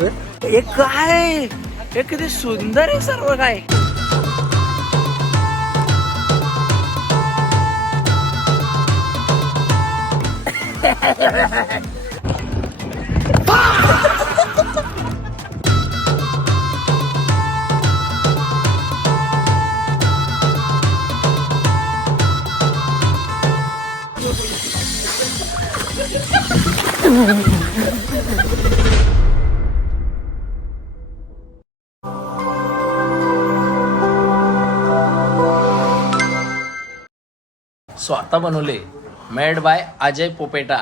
Danger. हे काय, हे किती सुंदर आहे सर्व काय. स्वतः बनवले, मेड बाय अजय पोपेटा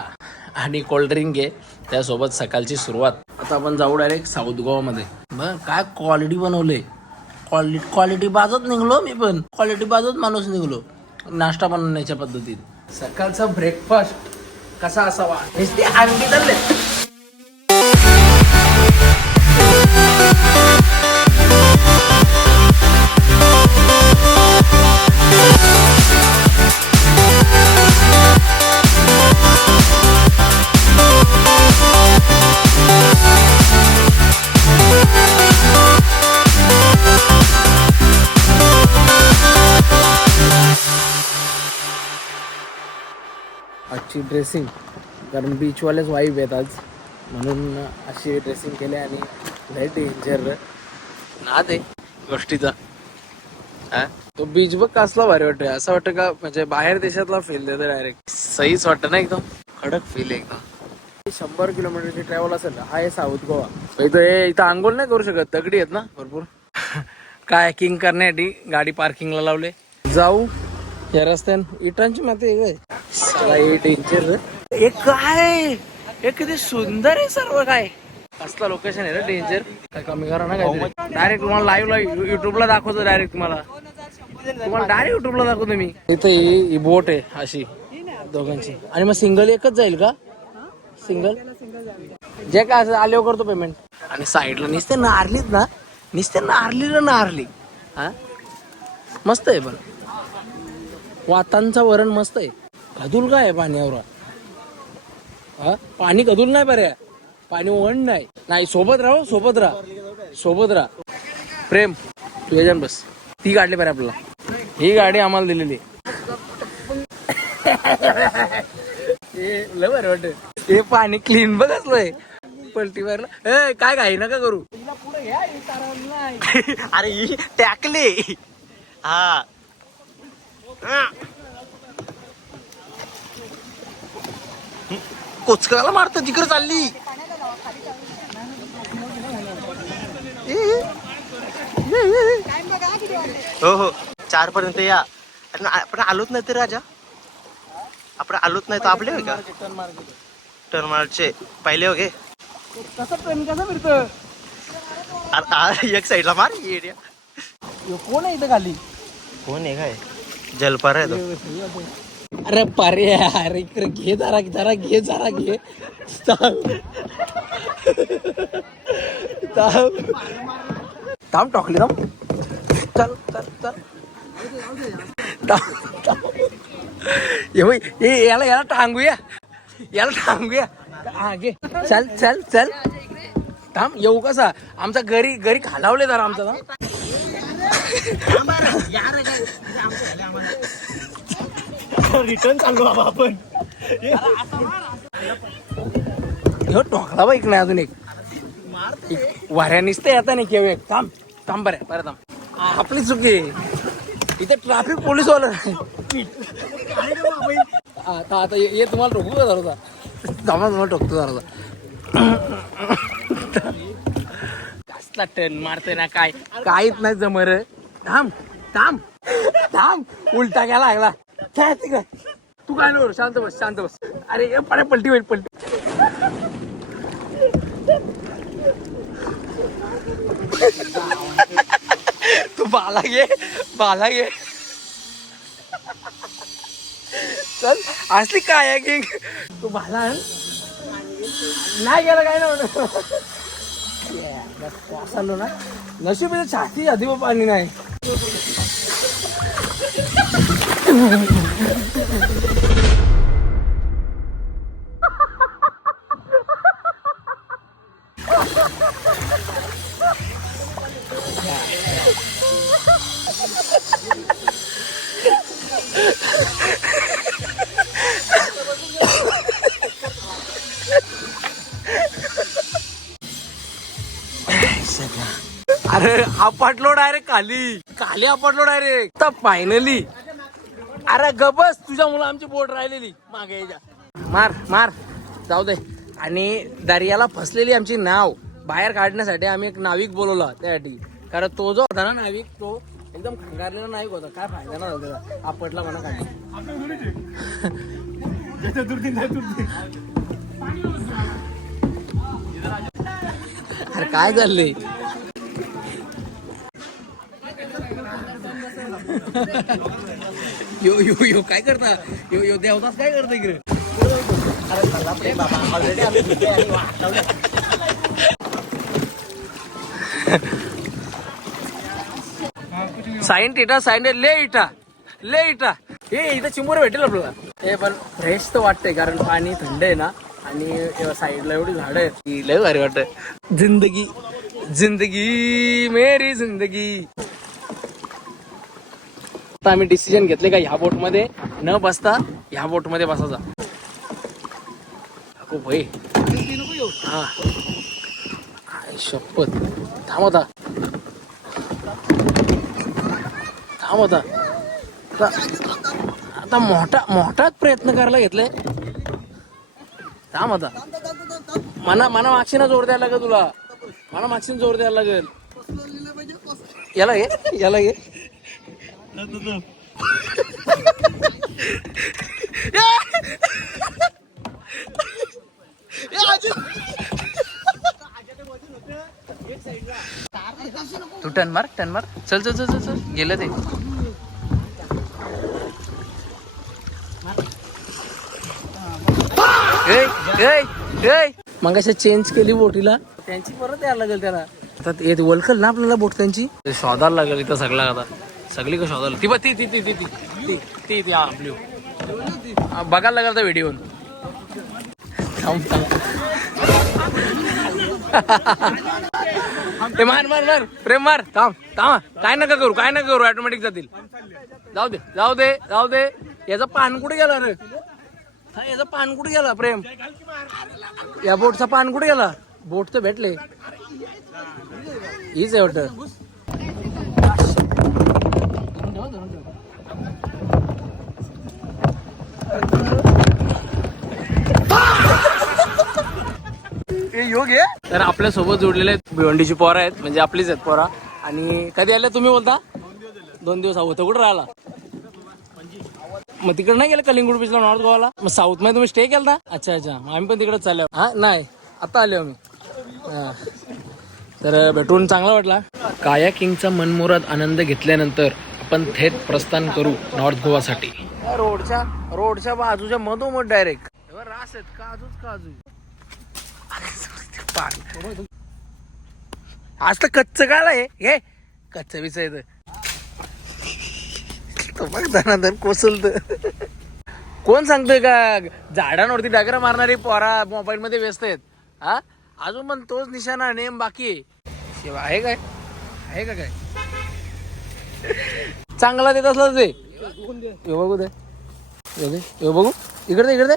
आणि कोल्ड्रिंक घे त्यासोबत सकाळची सुरुवात. आता आपण जाऊ डायरेक्ट साऊथ गोवामध्ये. बघ काय क्वालिटी बनवले, क्वालिटी बाजत निघलो. मी पण क्वालिटी बाजत माणूस निघलो नाश्ता बनवण्याच्या पद्धतीत. सकाळचा ब्रेकफास्ट कसा असावा हेच ते अंगी धरले. आजची ड्रेसिंग, कारण बीचवालेच वाईब आहेत आज, म्हणून अशी ड्रेसिंग केली. आणि लय डेंजर नाद आहे गोष्टीचा. तो बीच बघ कसला भारी वाटतोय. असं वाटतं का म्हणजे बाहेर देशातला फील देतो डायरेक्ट. सहीच वाटतं ना, एकदम खडक फील एकदम. 100 किलोमीटरची ट्रॅव्हल असेल. हा आहे साऊथ गोवा. इथं आंघोळ नाही करू शकत, दगडी आहेत ना भरपूर. कायाकिंग करण्यासाठी गाडी पार्किंगला लावले. जाऊ या रस्त्याने इटांची माती आहे काय डेंजर. हे काय, हे किती सुंदर आहे सर्व काय. कसला लोकेशन आहे रे डेंजर. काय कमी करा ना काय. डायरेक्ट तुम्हाला लाईव्ह युट्यूबला दाखवतो. डायरेक्ट तुम्हाला डायरेक्ट युट्यूबला दाखवतो मी. इथे ही बोट आहे अशी दोघांची. आणि मग सिंगल एकच जाईल का? सिंगल जे काय असं आल्यावर करतो पेमेंट. आणि साईडला नुसते नारलीत ना, नुसते नारली. हा मस्त आहे. पण वातांचा वरण मस्त आहे. गदूल काय आहे पाण्यावर. हा पाणी गदूल नाही बऱ्या, पाणी वण नाही. सोबत राहा प्रेम. तू याच्यान बस. ती काढली बरं आपल्याला. ही गाडी आम्हाला दिलेली. लय बरं वाटत. हे पाणी क्लीन बघ असलंय पलटी मारला. काय घाई नका करू. अरे टाकले. हा कोचकाला मारत तिकडे चालली. हो 4 पर्यंत या. आपण आलोच नाही तर राजा, आपण आलोच नाही तर आपले का टर्न मार्कचे पहिले हो गे. कसं ट्रेन कसं फिरतं. अरे एक साईडला मार. एरिया कोण आहे इथं खाली. कोण आहे काय जलपार आहे तो. अरे पारे अरे इकडे घे जरा घे. थांब टाकले ना. चल याला टांगूया. हा घे. चल थांब. येऊ कसा आमचा घरी खालावले जरा आमचा ना. रिटर्न चाललो बाबा आपण. टोकला बाईक नाही अजून एक वाऱ्या निसते आता नाही केव्हा. थांब बरं थांब. आपली चुकी इथे ट्रॅफिक पोलीस वाला. आता ये तुम्हाला टोकू का जरा. तुम्हाला टोकतो जरा. कसला टर्न मारतोय ना काय काहीच नाही जमर. थांब उलटा गेला लागला. तू काय नो शांत बस. अरे पलटी होईल. तू बाला घे. चल असली काय आहे की तू बाला नाही गेला काय ना. आलो ना नशीब छाती आधी पाणी नाही. अरे आपटलो डायरेक्ट खाली आपटलो डायरेक्ट तर फायनली. अरे गबस, तुझ्या मुलं आमची बोट राहिलेली मागे यायच्या. मार जाऊ दे. आणि दर्याला फसलेली आमची नाव बाहेर काढण्यासाठी आम्ही एक नाविक बोलवला त्यासाठी. कारण तो जो होता ना नाविक, तो एकदम खंगारलेला नाविक होता. काय फायदा ना होता, आपटला म्हणा काढला. अरे काय चाललंय? यो काय करता? यो देवदास काय करता इकडे? साईन ले इटा हे इथं चिंबोर भेटेल आपल्याला. हे पण फ्रेश तर वाटतंय कारण पाणी थंड आहे ना. आणि साईडला एवढी झाडं आहेत की लय भारी वाटत. जिंदगी मेरी जिंदगी. आता आम्ही डिसिजन घेतले का ह्या बोट मध्ये न बसता ह्या बोट मध्ये बसायचा. अगो भाई हा शपथ. थांब होता आता मोठाच प्रयत्न करायला घेतलाय. थांब आता. मना मागशीना जोर द्यायला लागेल तुला. मला मागशीन जोर द्यायला लागेल. याला घे तू टन मार चल गेलं ते. मग अशा चेंज केली बोटीला त्यांची परत यायला लागेल त्याला. आता येत वलखल ना आपल्याला बोट त्यांची शोधायला लागेल इथं सगळा. आता सगळी का शोधायला ती आपली बघायला लागेल तर व्हिडिओ. ते मार प्रेम मार. थांब काय नका करू ऑटोमॅटिक जातील. जाऊ दे. याचा पान कुठे गेला रे? याचा पान कुठे गेला प्रेम? या बोटचा पान कुठे गेला? बोट तर भेटले. हीच आहे वाटत. योग आहे. तर आपल्या सोबत जोडलेले आहेत भिवंडीची पोरा आहेत, म्हणजे आपलीच आहेत पोरा. आणि कधी आले तुम्ही बोलता? 2 दिवस होतं. कुठं राहिला मग? तिकडे नाही गेलं कलिंगूड बीचला, नॉर्थ गोवाला? मग साऊथ मध्ये तुम्ही स्टे केला? अच्छा आम्ही पण तिकडे चाललो. हा नाही आता आलो आम्ही. हा तर भेटून चांगला वाटला. कायाकिंगचा मनमुराद आनंद घेतल्यानंतर आपण थेट प्रस्थान करू नॉर्थ गोवासाठी. रोडच्या बाजूच्या मधोमध डायरेक्ट रास आहेत. काजू आज तर कच्च गाळ आहे. हे कच्च विच आहे बघ. धनाधन कोसलत. कोण सांगतोय का झाडांवरती डागरा मारणारी पोरा मोबाईल मध्ये व्यस्त आहेत? हा अजून पण तोच निशाणा नेम बाकी आहे काय? चांगला देत असला ते बघू दे. बघू इकडे दे.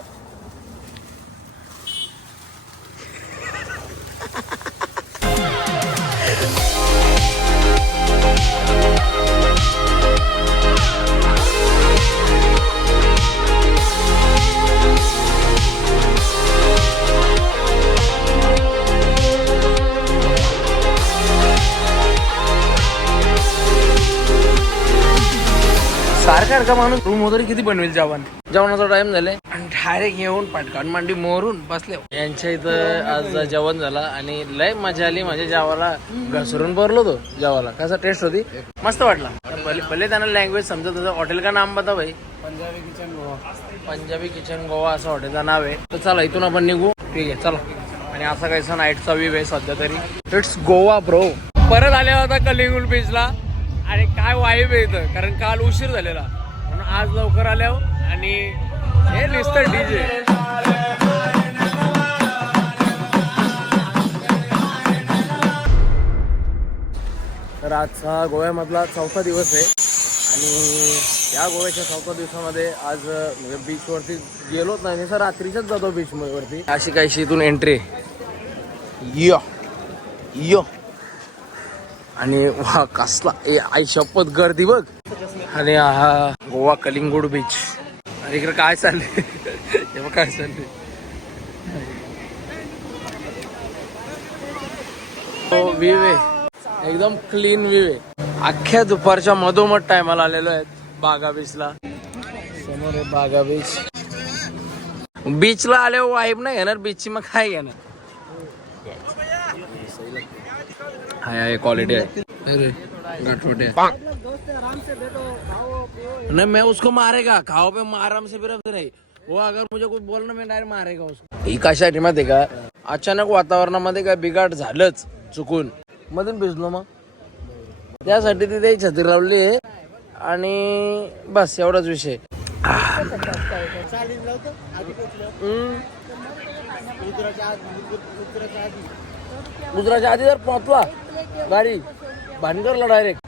सारखा माणूस रूम वगैरे किती बनवेल? जेवणाचा टाइम झाले आणि डायरेक्ट येऊन पटकन मांडी मोरून बसले. यांच्या इथं आज जेवण झालं आणि लय मजा आली. माझ्या जेवाला घसरून भरलो तो जेवाला. कसा टेस्ट होती? मस्त वाटला. भले त्यांना लँग्वेज समजत होतं. हॉटेल का नाम बता भाई? पंजाबी किचन गोवा असं हॉटेलचं नाव आहे. तर चला इथून आपण निघू. ठीक आहे चला. आणि असा काहीसा नाईटचा व्ह्यू आहे सध्या तरी. It's Goa bro. परत आल्या होता कलिंगूड बीचला आणि काय वाईब आहे इथं. कारण काल उशीर झालेला म्हणून आज लवकर आल्या. आणि हे नुसतं डीजे. तर आजचा गोव्यामधला 4था दिवस आहे. आणि या गोव्याच्या 4थ्या दिवसामध्ये आज म्हणजे बीचवरती गेलोच नाही सर. रात्रीच्याच जातो बीच वरती. अशी काहीशी इथून एंट्री. यो आणि वा कसला आई शपथ गर्दी बघ. आणि हा गोवा कलिंगूड बीच. आणि इकडे काय चाललंय हे बघ काय चाललंय. व्ह्यू आहे एकदम क्लीन व्ह्यू आहे. अख्ख्या दुपारच्या मधोमध टायमाला आलेलो आहेत बागा बीचला. समोर आहे बागा बीच. बीचला आले वाईब नाही घेणार बीचची मग काय घेणार. हाय क्वालिटी है. अरे गटवटे नहीं मैं उसको मारेगा खाओ पे आराम से फिर नहीं वो अगर मुझे कुछ बोलना मैं डायरेक्ट मारेगा उसको. ही कशासाठी माहिती का अचानक वातावरणामध्ये काय बिघाड झालंच चुकून मधून भिजलो मग त्यासाठी तिथे छत्री लावली आणि बस एवढाच विषय. गुजरातच्या आधी जर पोहोचला गाडी भानगरला डायरेक्ट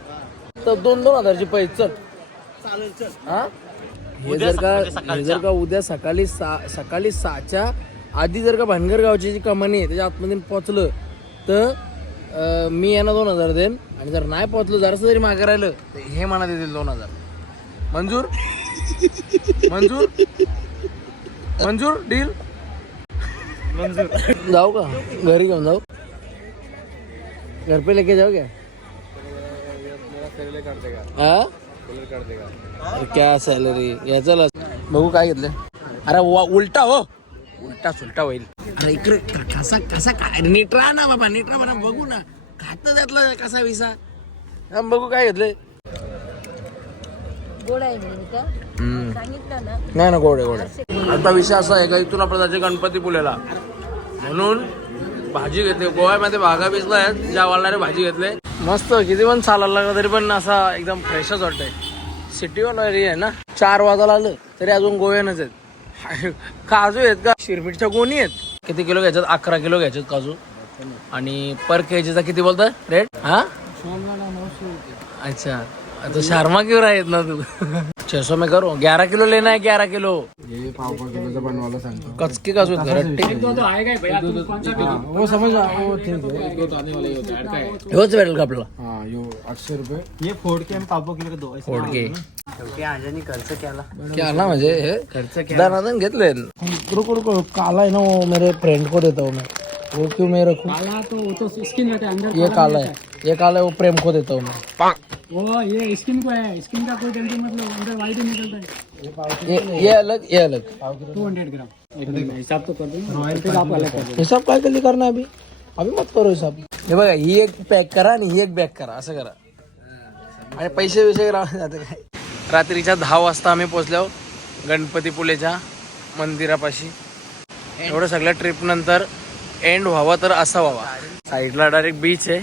तर 2,000ची पैसे चल. हा हे जर का उद्या सकाळी 6च्या आधी जर का भानगर गावची जी कमानी आहे त्याच्या आतमध्ये पोहोचलं तर मी यांना 2,000 देईन. आणि जर नाही पोहोचलं जरासं जरी मागे राहिलं तर हे मला देतील 2,000. मंजूर मंजूर मंजूर डील. मंजूर जाऊ का घरी घेऊन जाऊ घर पे लेके जाओ क्या. हाँ क्या सॅलरी याचा बघू काय घेतलं. अरे उलटा हो उलटा सुलटा होईल. अरे इकडे कसा कसा काय नीट राहा ना बाबा नीट राहा बघू ना खात त्यातला कसा विसा. बघू काय घेतलंय. नाही ना गोड आहे गोड आहे. आता विषय असा आहे का इथून आपण जायचे गणपतीपुळ्याला म्हणून भाजी घेतली. गोव्यामध्ये बागा बीचला आहेत ज्या वाळणारे भाजी घेतले मस्त. किती पण चालायला लागला तरी पण असा एकदम फ्रेशच वाटतंय. सिटीवर एरिया आहे ना. 4 वाजायला आलं तरी अजून गोव्यानच आहेत. काजू आहेत का शिरमिटच्या गोणी आहेत. किती किलो घ्यायच्यात 11 किलो घ्यायच्यात काजू. आणि पर केजीचा किती बोलताय रेट. हा अच्छा तो शर्मा क्यों रहा है इतना तू. 600 में करो 11 किलो लेना है 11 किलो. ये पाव किलोचा बनवायला सांगतो. कचके काजू वो समझ वो ठीक है हेच भेटेल का आपल्याला. हाँ यो 800 रुपये ये फोड़ के हम पाव किलो दो फोड़ के आजानी खर्च केला म्हणजे हे खर्च दानादन घेतले. रुको रुको काला है ना वो मेरे फ्रेंड को देता हूँ मैं. वो क्यों मैं रखूं. काला तो वो तो स्किन रहता है अंदर. ये काला है ये काला है वो प्रेम को देता हूँ मैं. वो ये स्किन को है स्किन का कोई टेंशन मतलब अंदर वाइट ही निकलता है. ये अलग 200 ग्राम हिसाब तो कर दो. फिर आप अलग कर दो. हिसाब काय कधी करना अभी अभी मत करो हिसाब. हे बघा ही एक पॅक करा आणि ही एक बॅग करा असं करा. आणि पैसे विषय जाते काय. रात्रीच्या 10 वाजता आम्ही पोहोचलो गणपतीपुळेच्या मंदिरापाशी. एवढं सगळ्या ट्रिप नंतर एंड व्हावा तर असा व्हावा. साईडला डायरेक्ट बीच आहे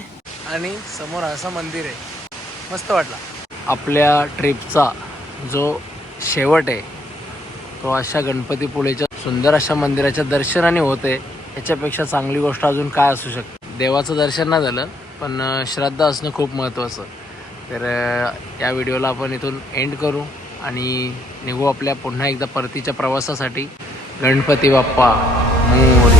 आणि समोर असं मंदिर आहे. मस्त वाटला. आपल्या ट्रिपचा जो शेवट आहे तो अशा गणपतीपुळेच्या सुंदर अशा मंदिराच्या दर्शनाने होते. याच्यापेक्षा चांगली गोष्ट अजून काय असू शकते. देवाचं दर्शन नाही झालं पण श्रद्धा असणं खूप महत्त्वाचं. तर या व्हिडिओला आपण इथून एंड करू आणि निघू आपल्या पुन्हा एकदा परतीच्या प्रवासासाठी. गणपती बाप्पा मोरया.